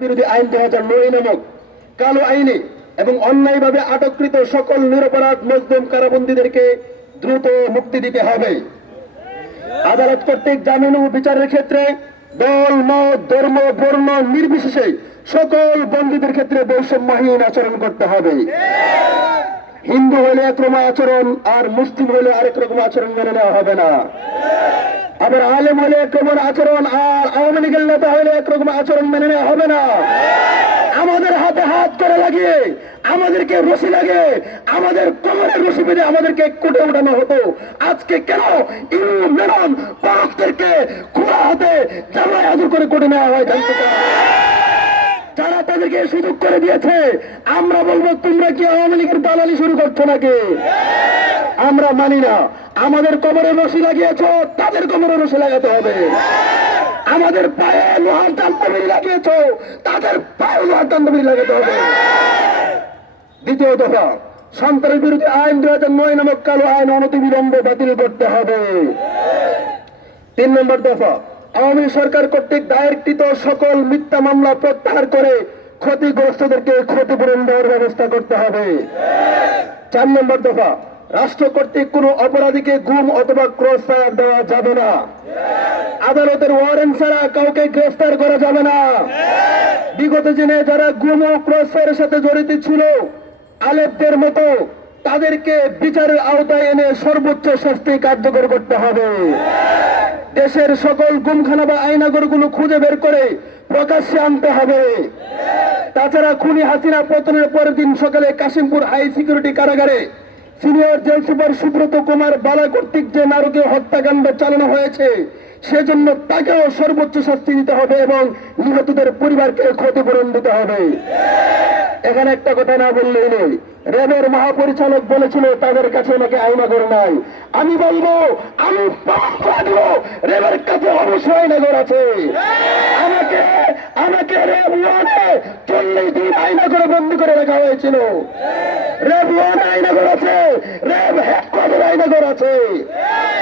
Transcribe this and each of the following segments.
বিরোধী আইন 2009 নামক কালো আইনে এবং অন্যায়ভাবে আটককৃত সকল নিরপরাধ মজলুম কারাবন্দীদেরকে দ্রুত মুক্তি দিতে হবে। আদালত কর্তৃক জামিন ও বিচারের ক্ষেত্রে দল, মত, ধর্ম, বর্ণ নির্বিশেষে সকল বন্দীদের ক্ষেত্রে বৈষম্যহীন আচরণ করতে হবে। হিন্দু হলে একরকম আচরণ আর মুসলিম হলে আরেক রকম আচরণ মেনে নেওয়া হবে না। আবার আলেম হলে একরকম আচরণ আর আওয়ামী লীগের নেতা হলে একরকম আচরণ মেনে নেওয়া হবে না। আমাদের হাতে হাত করে লাগিয়ে আমাদেরকে রশি লাগে আমাদের কোমরের রশি বেঁধে আমাদেরকে কোটে উঠানো হতো। আজকে কেন মেনন পাকদেরকে খোলা হাতে জামাই আদর করে কোটে নেওয়া হয় জানতে চাই। যারা তাদেরকে সুযোগ করে দিয়েছে আমরা বলবো তোমরা কি আওয়ামী লীগের দালালি শুরু করছো নাকি? আমরা মানি না। আমাদের কোমরে রশি লাগিয়েছ, তাদের কোমরে রশি লাগাতে হবে। আমাদের পায়ে লোহার টানটাবিড়ি লাগিয়েছ, তাদের পায়ে লোহার টানটাবিড়ি লাগাতে হবে। দ্বিতীয় দফা, সন্ত্রাস বিরোধী আইন 2009 নামক কালো আইন অনতিবিলম্বে বাতিল করতে হবে। 3 নম্বর দফা, আওয়ামী সরকার কর্তৃক দায়েরকৃত সকল মিথ্যা মামলা প্রত্যাহার করে ক্ষতিগ্রস্তদেরকে ক্ষতিপূরণ দেওয়ার ব্যবস্থা করতে হবে। 4 নম্বর দফা, রাষ্ট্র কর্তৃক কোন অপরাধীকে গুম অথবা ক্রস ফায়ার দেওয়া যাবে না। আদালতের ওয়ারেন্ট ছাড়া কাউকে গ্রেফতার করা যাবে না। বিগত দিনে যারা গুম ও ক্রস ফায়ারের সাথে জড়িত ছিল আলেপদের মতো তাদেরকে বিচারের আওতায় এনে সর্বোচ্চ শাস্তি কার্যকর করতে হবে। দেশের সকল গুমখানা বা আয়নাঘরগুলো খুঁজে বের করে প্রকাশ্যে আনতে হবে। তাছাড়া খুনি হাসিনা পতনের পরের দিন সকালে কাশিমপুর হাই সিকিউরিটি কারাগারে senior jail super Subrata Kumar Bala কর্তৃক যে নারকীয় হত্যাকাণ্ড চালানো হয়েছে সেজন্য তাকেও সর্বোচ্চ শাস্তি দিতে হবে এবং নিহতদের পরিবারকে ক্ষতিপূরণ দিতে হবে। এখানে একটা কথা না বললেই নেই, র্যাবের মহাপরিচালক বলেছিল তাদের কাছে নাকি আয়নাঘর নাই। আমি বলবো, আমি র্যাবের কাছে অবশ্যই আয়নাঘর আছে। আমাকে র্যাব 1-এ 40 দিন আয়নাঘরে বন্দি করে রাখা হয়েছিল। র্যাব 1 আয়নাঘর আছে, র্যাব হেডকোয়ার্টার আয়নাঘর আছে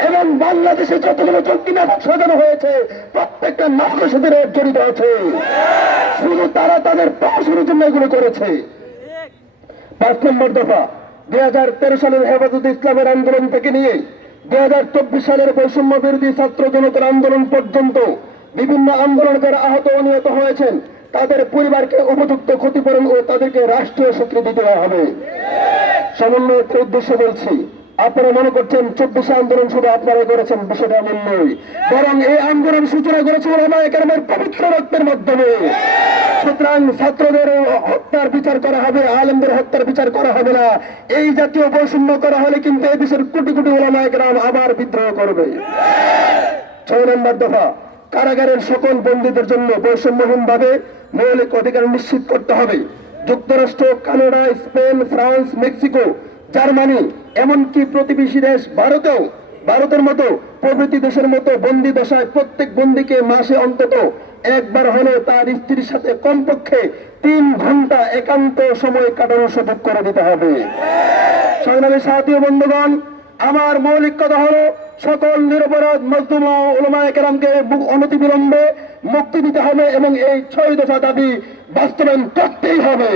এবং বাংলাদেশে যতগুলো চুক্তি নাটক সাজানো হয়েছে প্রত্যেকটা নাটকের সাথে র্যাব জড়িত আছে। শুধু তারা তাদের পড়াশোনার জন্য এগুলো করেছে। 5 নম্বর দফা, 2013 সালের হেফাজতে ইসলামের আন্দোলন থেকে নিয়ে 2024 সালের বৈষম্য বিরোধী ছাত্র জনতার আন্দোলন পর্যন্ত বিভিন্ন আন্দোলনে যারা আহত ও নিহত হয়েছেন তাদের পরিবারকে উপযুক্ত ক্ষতিপূরণ ও তাদেরকে রাষ্ট্রীয় স্বীকৃতি দেওয়া হবে। সমন্বয়ের উদ্দেশ্য বলছি, আপনারা মনে করছেন 24 আন্দোলন শুধু আপনারাই করেছেন, বিষয়টা এমন নয়। বরং এই আন্দোলন সূচনা করেছে ওলামায়ে কেরামের পবিত্র রক্তের মাধ্যমে। সুতরাং ছাত্রদের হত্যার বিচার করা হবে, আলেমদের হত্যার বিচার করা হবে না। এই জাতীয় বৈষম্য করা হলে কিন্তু এই দেশের কোটি কোটি ওলামায়ে কেরাম আবার বিদ্রোহ করবে। 6 নম্বর দফা, কারাগারের সকল বন্দীদের জন্য বৈষম্যহীনভাবে মৌলিক অধিকার নিশ্চিত করতে হবে। যুক্তরাষ্ট্র, Canada, Spain, France, Mexico, Germany এমনকি প্রতিবেশী দেশ ভারতের মতো প্রভৃতি দেশের মতো বন্দী দশায় প্রত্যেক বন্দীকে মাসে অন্তত একবার হলে তার স্ত্রীর সাথে কমপক্ষে 3 ঘন্টা একান্ত সময় কাটানোর সুযোগ করে দিতে হবে। সংগ্রামী সাথী ও বন্ধুগণ, আমার মৌলিক কথা হলো সকল নিরপরাধ মজলুম ও উলামায়ে কেরামকে অনতিবিলম্বে মুক্তি দিতে হবে এবং এই 6 দফা দাবি বাস্তবায়ন করতেই হবে।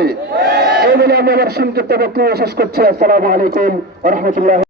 এই বলে আমি আমার সংক্ষিপ্ত বক্তব্য শেষ করছি। আসসালামু আলাইকুম ওয়া রাহমাতুল্লাহ।